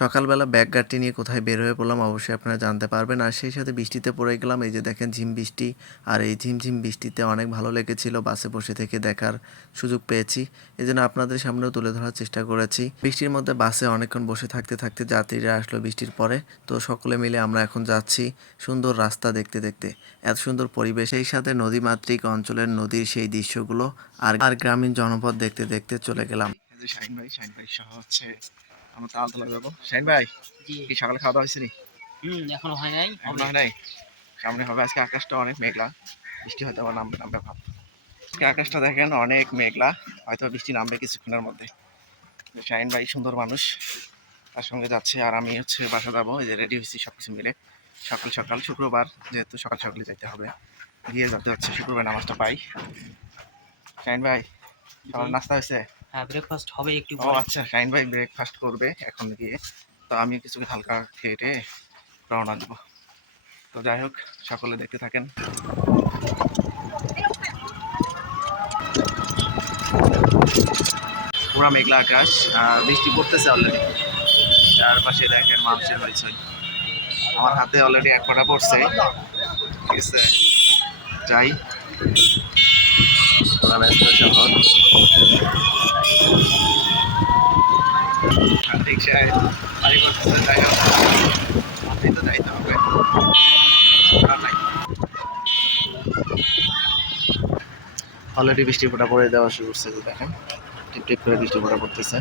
সকালবেলা ব্যাগ গাড়িটি নিয়ে কোথায় বের হয়ে পড়লাম অবশ্যই আপনারা জানতে পারবেন। আর সেই সাথে বৃষ্টিতে পড়ে গেলাম। এই যে দেখেন ঝিম বৃষ্টি। আর এই ঝিমঝিম বৃষ্টিতে অনেক ভালো লেগেছিল। বাসে বসে থেকে দেখার সুযোগ পেয়েছি। এজন্য আপনাদের সামনেও তুলে ধরার চেষ্টা করেছি। বৃষ্টির মধ্যে বাসে অনেকক্ষণ বসে থাকতে থাকতে যাত্রীরা আসলো বৃষ্টির পরে। তো সকলে মিলে আমরা এখন যাচ্ছি সুন্দর রাস্তা দেখতে দেখতে। এত সুন্দর পরিবেশ, সেই সাথে নদীমাতৃক অঞ্চলের নদীর সেই দৃশ্যগুলো আর গ্রামীণ জনপদ দেখতে দেখতে চলে গেলাম। শাহিন ভাই সহ হচ্ছে আমরা তালতলা যাবো। শাহিন ভাই, জি। কি সকালে খাওয়া দাওয়া হয়েছে নি? এখনো হয় নাই, এখনো হবে। হয় নাই? সামনে হবে। আজকে আকাশটা অনেক মেঘলা, বৃষ্টি হয়তো আবার নামবে নামবে ভাব। আজকে আকাশটা দেখেন অনেক মেঘলা, হয়তো বৃষ্টি নামবে কিছুক্ষণের মধ্যে। শাহিন ভাই সুন্দর মানুষ, তার সঙ্গে যাচ্ছে। আর আমি হচ্ছে বাসা যাবো। এই যে রেডি হয়েছি সবকিছু মিলে। সকাল সকাল শুক্রবার, যেহেতু সকাল সকালে যেতে হবে, গিয়ে যাতে হচ্ছে শুক্রবার নামাজটা পাই। শাহিন ভাই, জি। সকাল নাস্তা হয়েছে? হ্যাঁ, ব্রেকফাস্ট হবে একটু ও পরে। আচ্ছা, শাহিন ভাই ব্রেকফাস্ট করবে এখন গিয়ে। তো আমি কিছু হালকা খেয়ে রওনা দেবো। তো যাই হোক, সকলে দেখতে থাকেন। পুরা মেঘলা আকাশ, আর বৃষ্টি পড়তেছে অলরেডি। চারপাশে দেখেন মানুষের হইচই। আমার হাতে অলরেডি এক ফোঁটা পড়ছে। ঠিক আছে, যাই। পুরা ব্যস্ত শহর। আর রিক্সায় বাড়ি করতেছে। যাই হোক, হাতেই তো যাইতে হবে, করার নাই। অলরেডি বৃষ্টি ফোঁটা পড়ে দেওয়া শুরু করছে, দেখেন টিপ টিপ করে বৃষ্টি ফোঁটা পড়তেছে।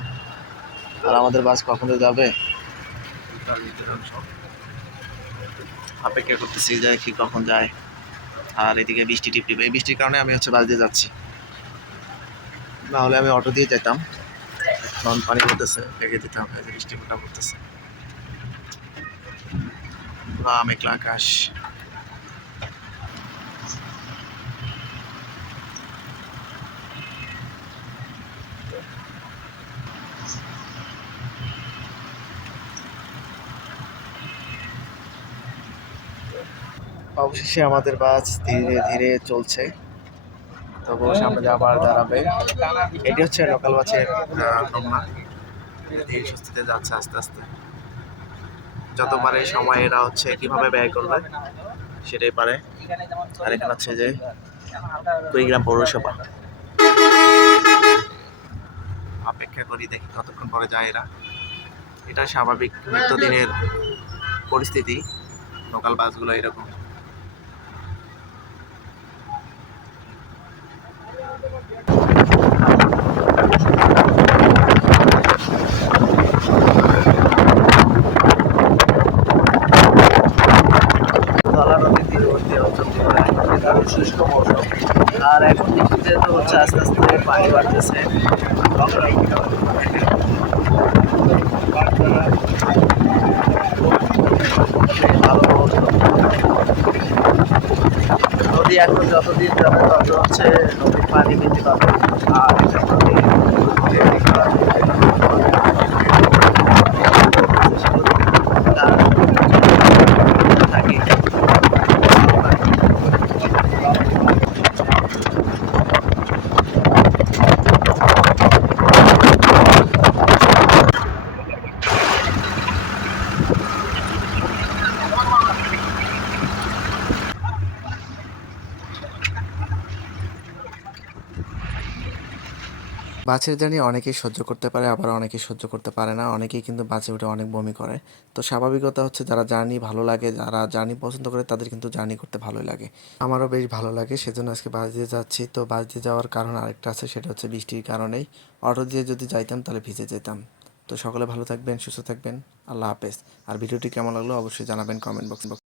আর আমাদের বাস কখন যাবে অপেক্ষা করতেছি, যায় কি কখন যায়। আর এদিকে বৃষ্টি টিপ টিপ, এই বৃষ্টির কারণে আমি হচ্ছে বাস দিয়ে যাচ্ছি, না হলে আমি অটো দিয়ে যেতাম। এখন পানি পড়তেছে, লেগে দিতে হবে, বৃষ্টি ফোঁটা পড়তেছে। মেঘলা আকাশ। অবশেষে আমাদের বাস ধীরে ধীরে চলছে, তবুও সামনে আবার দাঁড়াবে। এটি হচ্ছে লোকাল বাসের নমুনা। ধীরে সুস্থিতে যাচ্ছে আস্তে আস্তে। যত পারে সময় এরা হচ্ছে কিভাবে ব্যয় করবে সেটাই পারে। আর এখানে হচ্ছে যে কুড়িগ্রাম পৌরসভা। অপেক্ষা করি, দেখি কতক্ষণ পরে যায় এরা। এটা স্বাভাবিক নিত্যদিনের পরিস্থিতি, লোকাল বাসগুলো এরকম। ধলা নদীর তীরবর্তী অঞ্চলটি দারুণ শুষ্ক মৌসুম। আর এখন বৃষ্টিতে তো হচ্ছে আস্তে আস্তে পানি বাড়তেছে। ভালো মৌসুম। নদী এখন যতদিন যাবে তত হচ্ছে নদীর পানি বৃদ্ধি পাবে। আর থাকি। বাসের জার্নি অনেকেই সহ্য করতে পারে, আবার অনেকেই সহ্য করতে পারে না। অনেকেই কিন্তু বাসে উঠে অনেক বমি করে। তো স্বাভাবিকতা হচ্ছে যারা জার্নি ভালো লাগে, যারা জার্নি পছন্দ করে, তাদের কিন্তু জার্নি করতে ভালোই লাগে। আমারও বেশ ভালো লাগে, সেজন্য আজকে বাস দিয়ে যাচ্ছি। তো বাস দিয়ে যাওয়ার কারণ আরেকটা আছে, সেটা হচ্ছে বৃষ্টির কারণেই। অটো দিয়ে যদি যাইতাম তাহলে ভিজে যেতাম। তো সকলে ভালো থাকবেন, সুস্থ থাকবেন। আল্লাহ হাফেজ। আর ভিডিওটি কেমন লাগলো অবশ্যই জানাবেন কমেন্ট বক্সে।